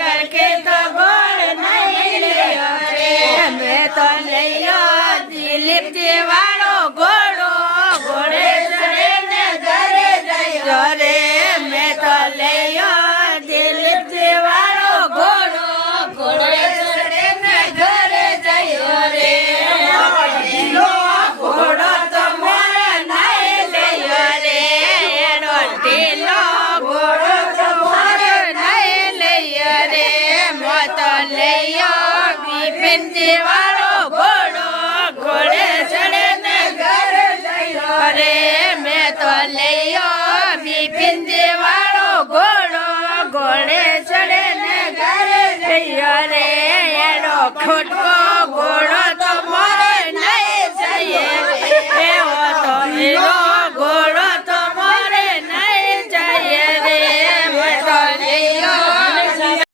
करके तो गोड़ नहीं लियो रे मैं तो लियो दिलीप जीवाड़ो घोड़ो घोड़े चढ़े ने घरे जइयो रे मैं तो लियो दिलीप जीवाड़ो घोड़ो घोड़े चढ़े ने घरे जइयो रे घोड़ो तो मोरे नहीं लियो रे ढीलो घोड़ो तो मोरे नहीं लियो रे मत लियो बिपिन जीवाड़ो घोड़ो घोड़े चढ़े ने घरे जइयो रे मैं तो लियो बिपिन जीवाड़ो घोड़ो घोड़े चढ़े ने घरे जइयो रे एडो खोटको